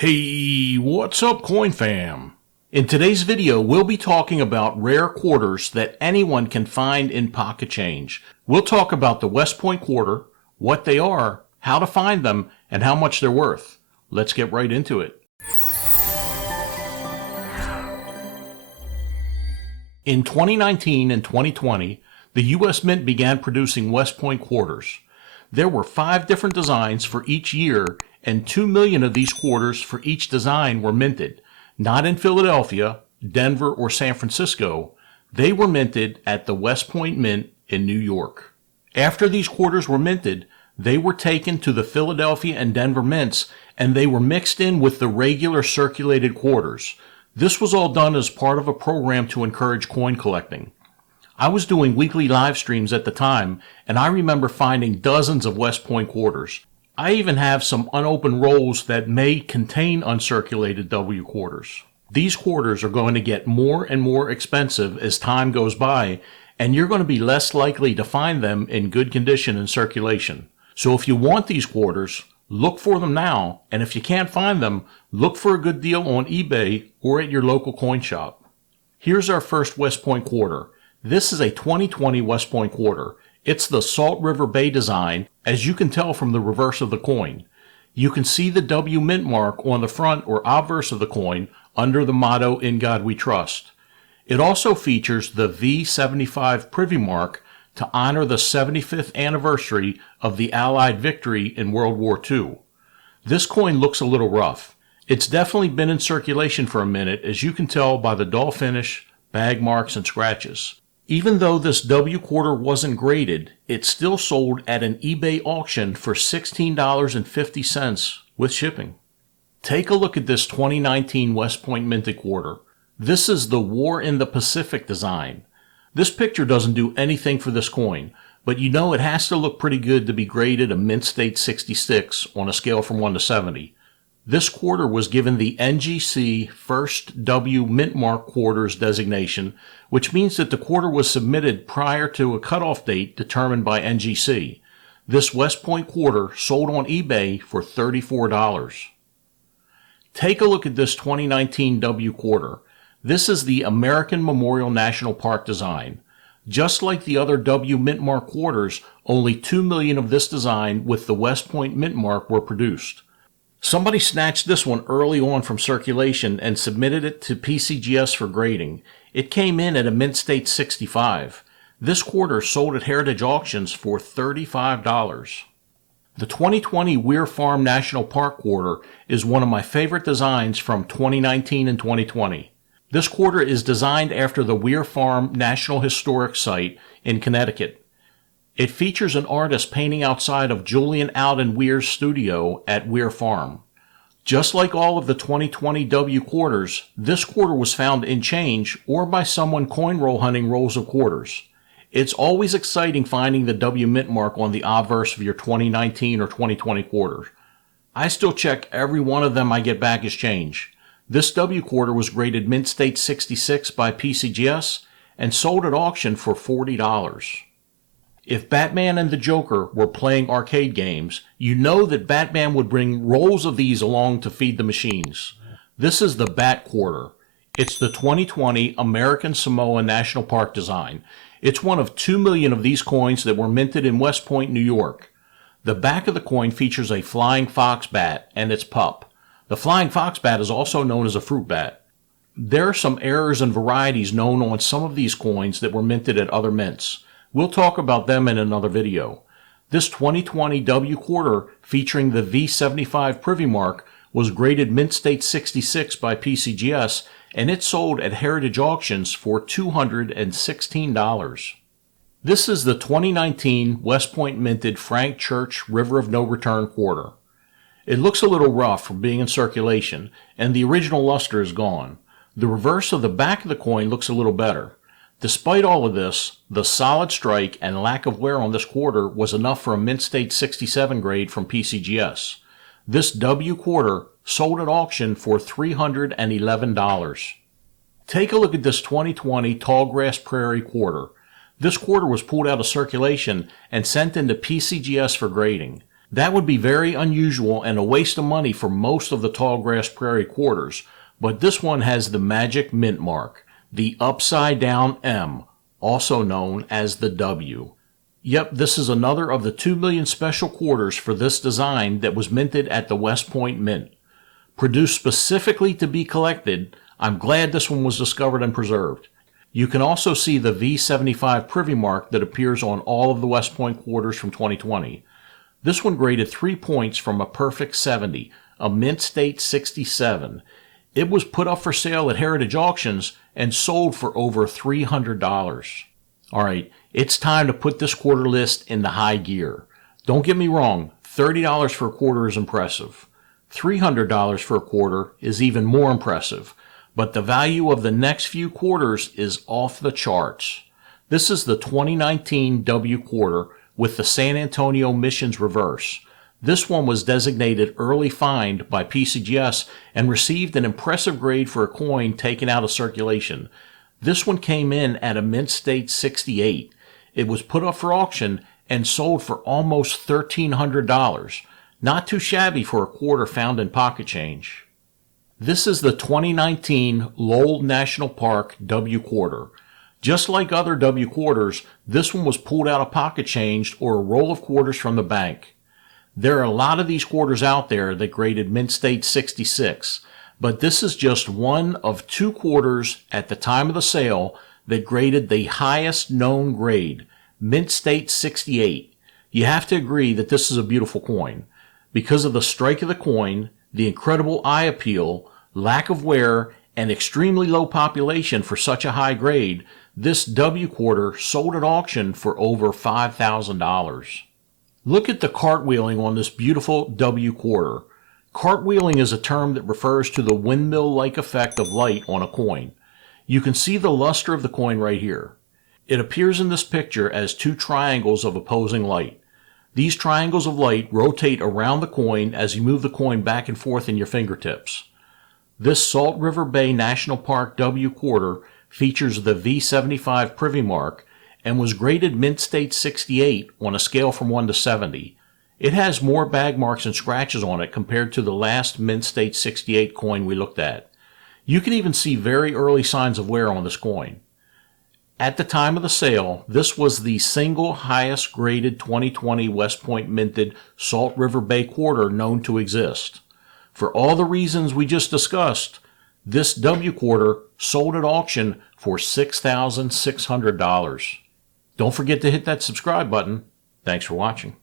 Hey, what's up, Coin Fam? In today's video, we'll be talking about rare quarters that anyone can find in pocket change. We'll talk about the West Point quarter, what they are, how to find them, and how much they're worth. Let's get right into it. In 2019 and 2020, the U.S. Mint began producing West Point quarters. There were 5 different designs for each year, and 2 million of these quarters for each design were minted. Not in Philadelphia, Denver, or San Francisco. They were minted at the West Point Mint in New York. After these quarters were minted, they were taken to the Philadelphia and Denver mints, and they were mixed in with the regular circulated quarters. This was all done as part of a program to encourage coin collecting. I was doing weekly live streams at the time, and I remember finding dozens of West Point quarters. I even have some unopened rolls that may contain uncirculated W quarters. These quarters are going to get more and more expensive as time goes by, and you're going to be less likely to find them in good condition in circulation. So if you want these quarters, look for them now, and if you can't find them, look for a good deal on eBay or at your local coin shop. Here's our first West Point quarter. This is a 2020 West Point quarter. It's the Salt River Bay design, as you can tell from the reverse of the coin. You can see the W mint mark on the front or obverse of the coin under the motto, "In God We Trust." It also features the V75 privy mark to honor the 75th anniversary of the Allied victory in World War II. This coin looks a little rough. It's definitely been in circulation for a minute, as you can tell by the dull finish, bag marks, and scratches. Even though this W quarter wasn't graded, it still sold at an eBay auction for $16.50 with shipping. Take a look at this 2019 West Point minted quarter. This is the War in the Pacific design. This picture doesn't do anything for this coin, but you know it has to look pretty good to be graded a mint state 66 on a scale from 1 to 70. This quarter was given the NGC First W Mint Mark Quarters designation, which means that the quarter was submitted prior to a cutoff date determined by NGC. This West Point quarter sold on eBay for $34. Take a look at this 2019 W quarter. This is the American Memorial National Park design. Just like the other W Mint Mark quarters, only 2 million of this design with the West Point Mint Mark were produced. Somebody snatched this one early on from circulation and submitted it to PCGS for grading. It came in at a mint state 65. This quarter sold at Heritage Auctions for $35. The 2020 Weir Farm National Park quarter is one of my favorite designs from 2019 and 2020. This quarter is designed after the Weir Farm National Historic Site in Connecticut. It features an artist painting outside of Julian Alden Weir's studio at Weir Farm. Just like all of the 2020 W quarters, this quarter was found in change or by someone coin roll hunting rolls of quarters. It's always exciting finding the W mint mark on the obverse of your 2019 or 2020 quarter. I still check every one of them I get back as change. This W quarter was graded mint state 66 by PCGS and sold at auction for $40. If Batman and the Joker were playing arcade games, you know that Batman would bring rolls of these along to feed the machines. This is the Bat Quarter. It's the 2020 American Samoa National Park design. It's one of 2 million of these coins that were minted in West Point, New York. The back of the coin features a flying fox bat and its pup. The flying fox bat is also known as a fruit bat. There are some errors and varieties known on some of these coins that were minted at other mints. We'll talk about them in another video. This 2020 W quarter featuring the V75 privy mark was graded mint state 66 by PCGS, and it sold at Heritage Auctions for $216. This is the 2019 West Point minted Frank Church River of No Return quarter. It looks a little rough from being in circulation, and the original luster is gone. The reverse of the back of the coin looks a little better. Despite all of this, the solid strike and lack of wear on this quarter was enough for a mint state 67 grade from PCGS. This W quarter sold at auction for $311. Take a look at this 2020 Tallgrass Prairie quarter. This quarter was pulled out of circulation and sent into PCGS for grading. That would be very unusual and a waste of money for most of the Tallgrass Prairie quarters, but this one has the magic mint mark, the upside down M, also known as the W. Yep, this is another of the 2 million special quarters for this design that was minted at the West Point Mint. Produced specifically to be collected, I'm glad this one was discovered and preserved. You can also see the V75 privy mark that appears on all of the West Point quarters from 2020. This one graded 3 points from a perfect 70, a mint state 67. It was put up for sale at Heritage Auctions and sold for over $300. Alright, it's time to put this quarter list into high gear. Don't get me wrong, $30 for a quarter is impressive. $300 for a quarter is even more impressive, but the value of the next few quarters is off the charts. This is the 2019 W quarter with the San Antonio Missions reverse. This one was designated early find by PCGS and received an impressive grade for a coin taken out of circulation. This one came in at a mint state 68. It was put up for auction and sold for almost $1,300. Not too shabby for a quarter found in pocket change. This is the 2019 Lowell National Park W quarter. Just like other W quarters, this one was pulled out of pocket change or a roll of quarters from the bank. There are a lot of these quarters out there that graded mint state 66, but this is just one of 2 quarters at the time of the sale that graded the highest known grade, mint state 68. You have to agree that this is a beautiful coin. Because of the strike of the coin, the incredible eye appeal, lack of wear, and extremely low population for such a high grade, this W quarter sold at auction for over $5,000. Look at the cartwheeling on this beautiful W quarter. Cartwheeling is a term that refers to the windmill-like effect of light on a coin. You can see the luster of the coin right here. It appears in this picture as 2 triangles of opposing light. These triangles of light rotate around the coin as you move the coin back and forth in your fingertips. This Salt River Bay National Park W quarter features the V75 privy mark and was graded mint state 68 on a scale from 1 to 70. It has more bag marks and scratches on it compared to the last mint state 68 coin we looked at. You can even see very early signs of wear on this coin. At the time of the sale, this was the single highest graded 2020 West Point minted Salt River Bay quarter known to exist. For all the reasons we just discussed, this W quarter sold at auction for $6,600. Don't forget to hit that subscribe button. Thanks for watching.